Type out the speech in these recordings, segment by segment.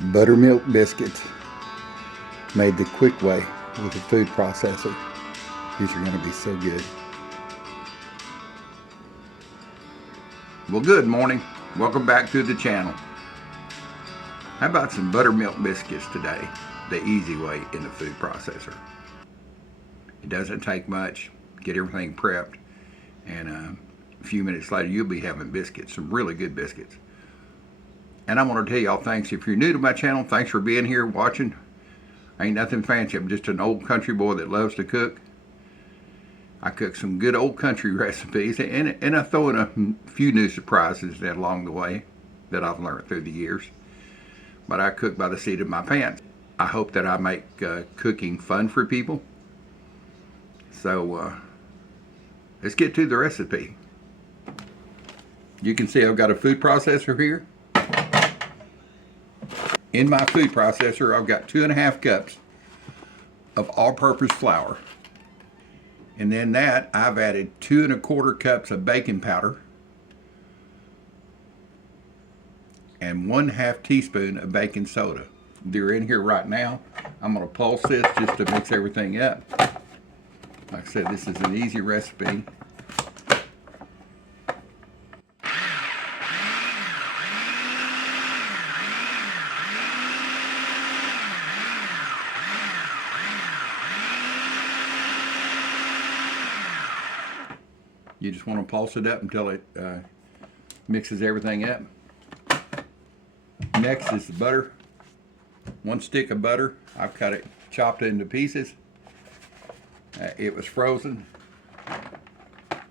Buttermilk biscuits made the quick way with a food processor. These are going to be so good. Well, good morning. Welcome back to the channel. How about some buttermilk biscuits today, the easy way in the food processor? It doesn't take much. Get everything prepped, and a few minutes later you'll be having biscuits, some really good biscuits. And I want to tell y'all thanks. If you're new to my channel, thanks for being here watching. I ain't nothing fancy. I'm just an old country boy that loves to cook. I cook some good old country recipes, and I throw in a few new surprises that along the way that I've learned through the years. But I cook by the seat of my pants. I hope that I make cooking fun for people. So let's get to the recipe. You can see I've got a food processor here. In my food processor, I've got 2.5 cups of all-purpose flour. And then that, I've added 2¼ cups of baking powder and 1/2 teaspoon of baking soda. They're in here right now. I'm going to pulse this just to mix everything up. Like I said, this is an easy recipe. You just want to pulse it up until it mixes everything up. Next is the butter. 1 stick of butter. I've cut it chopped into pieces. It was frozen.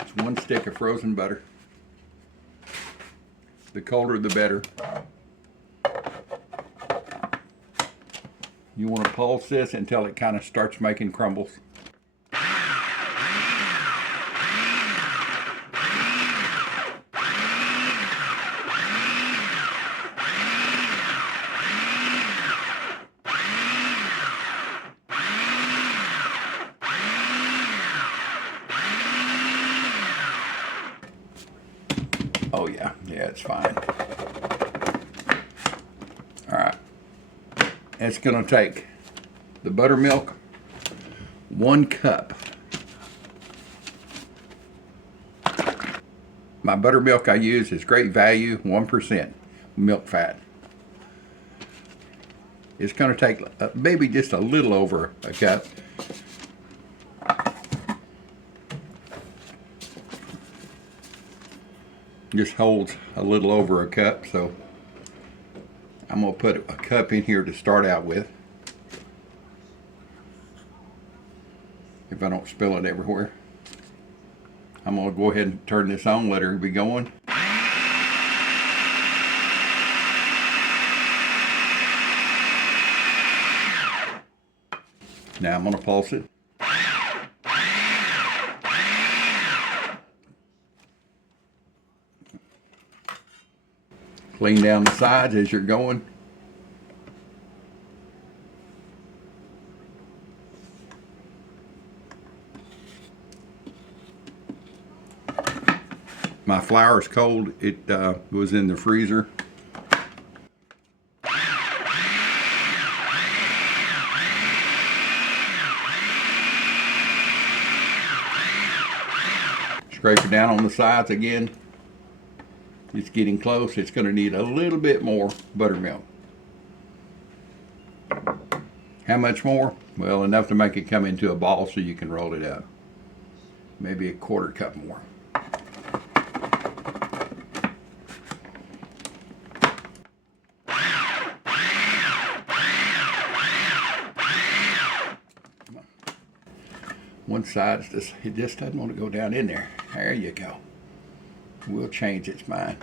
It's 1 stick of frozen butter. The colder the better. You want to pulse this until it kind of starts making crumbles. Oh yeah, it's fine. All right, it's gonna take the buttermilk, 1 cup. My buttermilk I use is great value, 1% milk fat. It's gonna take maybe just a little over a cup. Just holds a little over a cup, so I'm going to put a cup in here to start out with, if I don't spill it everywhere. I'm going to go ahead and turn this on, let her be going. Now I'm going to pulse it. Clean down the sides as you're going. My flour is cold. It was in the freezer. Scrape it down on the sides again. It's getting close. It's going to need a little bit more buttermilk. How much more? Well, enough to make it come into a ball so you can roll it up. Maybe a 1/4 cup more. One side, it just doesn't want to go down in there. There you go. We'll change its mind.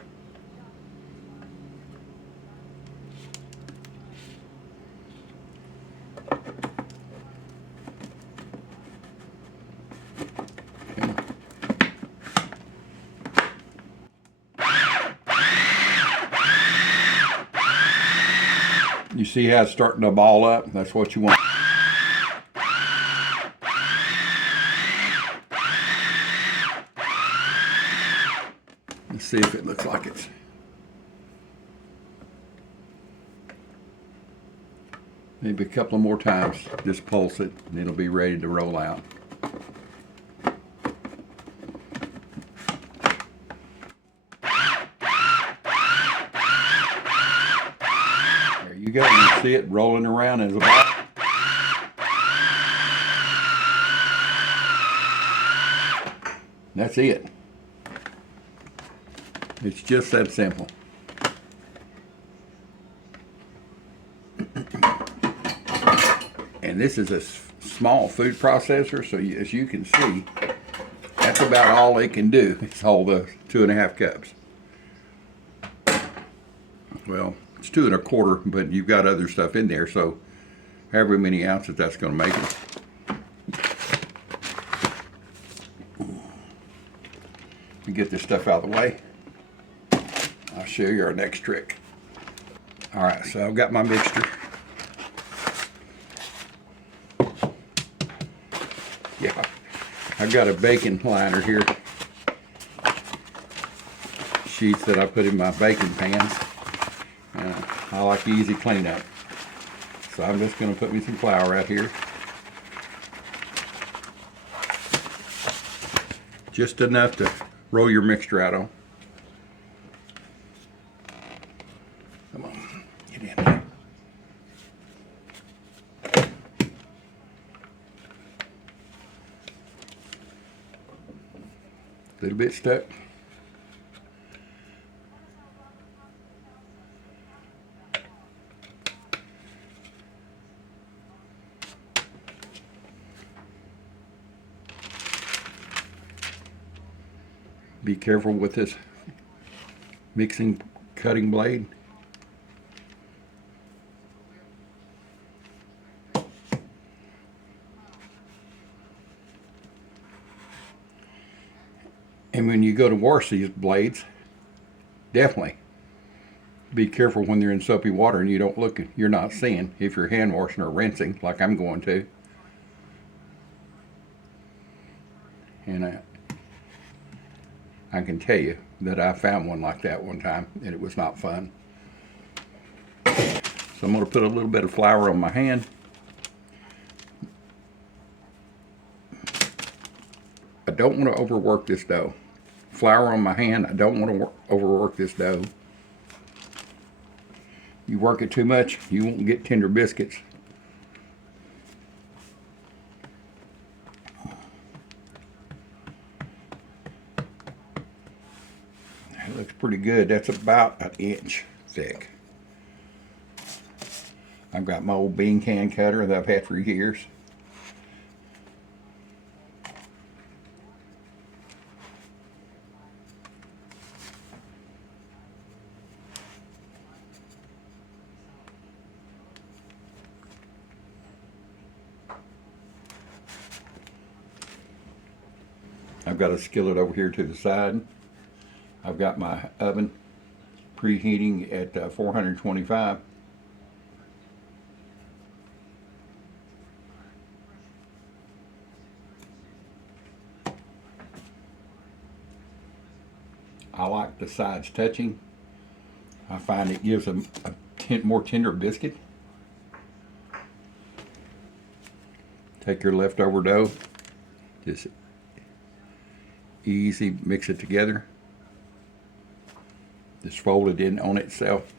You see how it's starting to ball up? That's what you want. Let's see if it looks like it's Maybe a couple of more times, just pulse it and it'll be ready to roll out. There you go, you see it rolling around as a ball. That's it. It's just that simple. And this is a small food processor, so as you can see, that's about all it can do is hold the 2.5 cups. Well, it's 2 1/4, but you've got other stuff in there, so however many ounces that's going to make it. We get this stuff out of the way. I'll show you our next trick. All right, so I've got my mixture. Yeah, I've got a bacon liner here. Sheets that I put in my baking pans. I like easy cleanup. So I'm just going to put me some flour out here. Just enough to roll your mixture out on. Come on, get in there. A little bit stuck. Be careful with this mixing cutting blade. And when you go to wash these blades, definitely be careful when they're in soapy water and you don't look, you're not seeing if you're hand washing or rinsing like I'm going to. And I can tell you that I found one like that one time and it was not fun. So I'm going to put a little bit of flour on my hand. I don't want to overwork this dough. Flour on my hand, I don't want to overwork this dough. You work it too much, you won't get tender biscuits. That looks pretty good. That's about 1 inch thick. I've got my old bean can cutter that I've had for years. I've got a skillet over here to the side. I've got my oven preheating at 425. I like the sides touching. I find it gives a more tender biscuit. Take your leftover dough, just easy mix it together. Just fold it in on itself.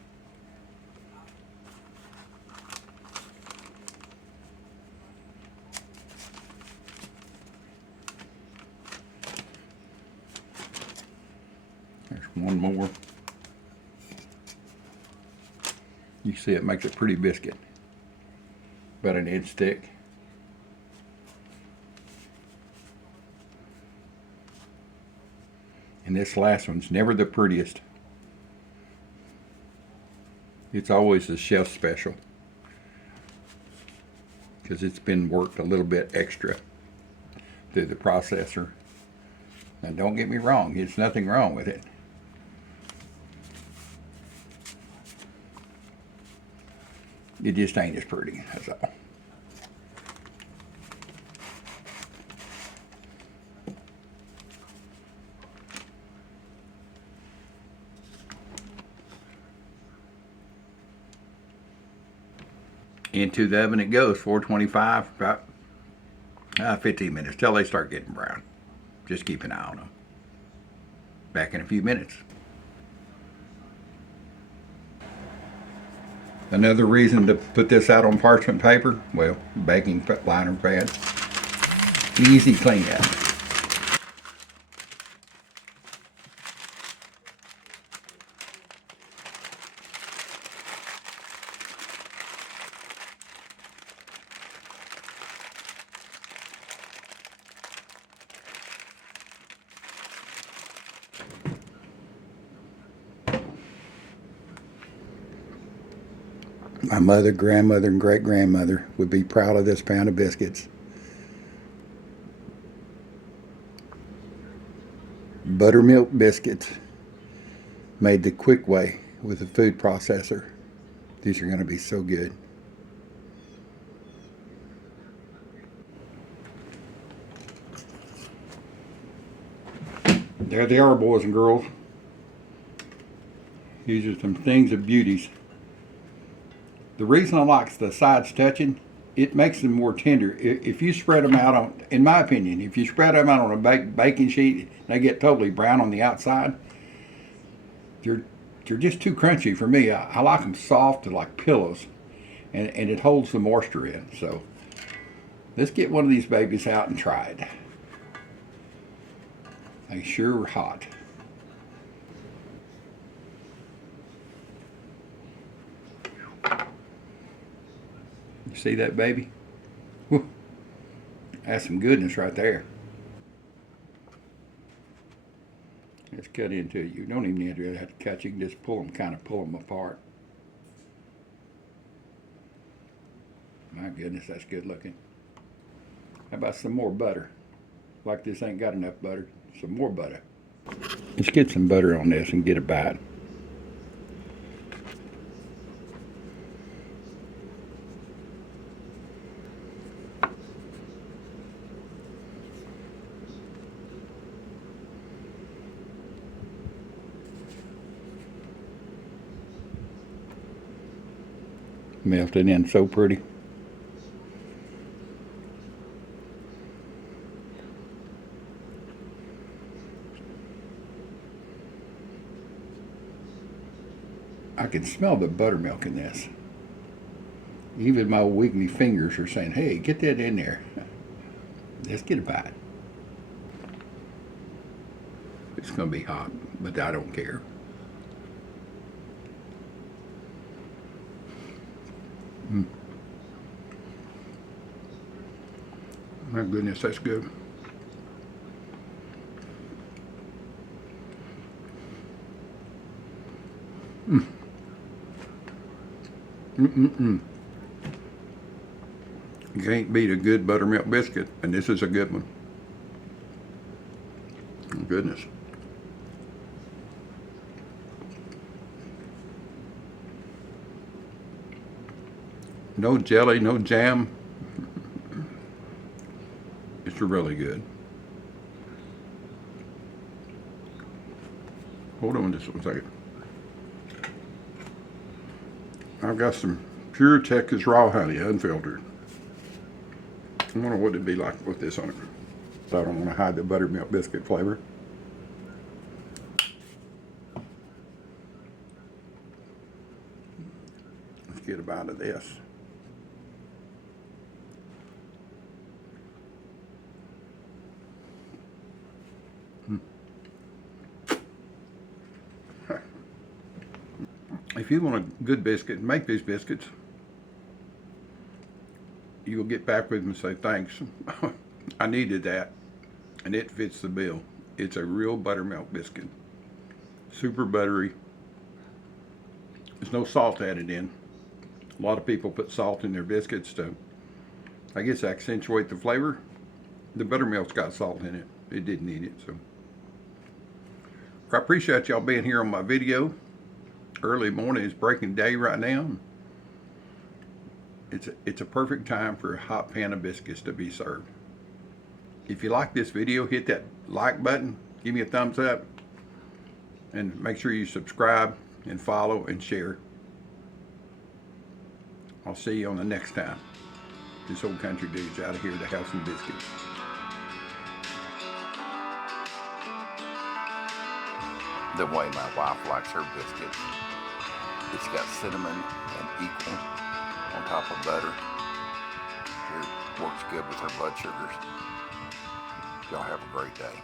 There's one more. You see it makes a pretty biscuit. About 1 inch thick. And this last one's never the prettiest. It's always a chef special because it's been worked a little bit extra through the processor. Now don't get me wrong, there's nothing wrong with it. It just ain't as pretty, that's all. Into the oven it goes, 425, about 15 minutes till they start getting brown. Just keep an eye on them. Back in a few minutes. Another reason to put this out on parchment paper, well, baking liner pad. Easy cleanup. My mother, grandmother, and great-grandmother would be proud of this pound of biscuits. Buttermilk biscuits made the quick way with a food processor. These are going to be so good. There they are, boys and girls. These are some things of beauties. The reason I like the sides touching, it makes them more tender. If you spread them out on, in my opinion, if you spread them out on a baking sheet, they get totally brown on the outside. They're just too crunchy for me. I like them soft, like pillows, and it holds the moisture in. So let's get one of these babies out and try it. They sure are hot. You see that, baby? Whew. That's some goodness right there. Let's cut into it. You don't even really have to cut. You can just pull them apart. My goodness, that's good looking. How about some more butter? Like this ain't got enough butter. Some more butter. Let's get some butter on this and get a bite. Melted in so pretty. I can smell the buttermilk in this. Even my wiggly fingers are saying, hey, get that in there. Let's get a bite. It's going to be hot, but I don't care. My goodness, that's good. You can't beat a good buttermilk biscuit, and this is a good one. Oh, goodness. No jelly, no jam. It's really good. Hold on just one second. I've got some pure Texas raw honey, unfiltered. I wonder what it'd be like with this on it. I don't want to hide the buttermilk biscuit flavor. Let's get a bite of this. If you want a good biscuit, make these biscuits. You'll get back with them and say, thanks. I needed that. And it fits the bill. It's a real buttermilk biscuit. Super buttery. There's no salt added in. A lot of people put salt in their biscuits to, I guess, accentuate the flavor. The buttermilk's got salt in it. It didn't need it, so. I appreciate y'all being here on my video. Early morning is breaking day right now. It's a perfect time for a hot pan of biscuits to be served. If you like this video, hit that like button, give me a thumbs up, and make sure you subscribe and follow and share. I'll see you on the next time. This old country dude's out of here to have some biscuits. The way my wife likes her biscuits. It's got cinnamon and equal on top of butter. It works good with her blood sugars. Y'all have a great day.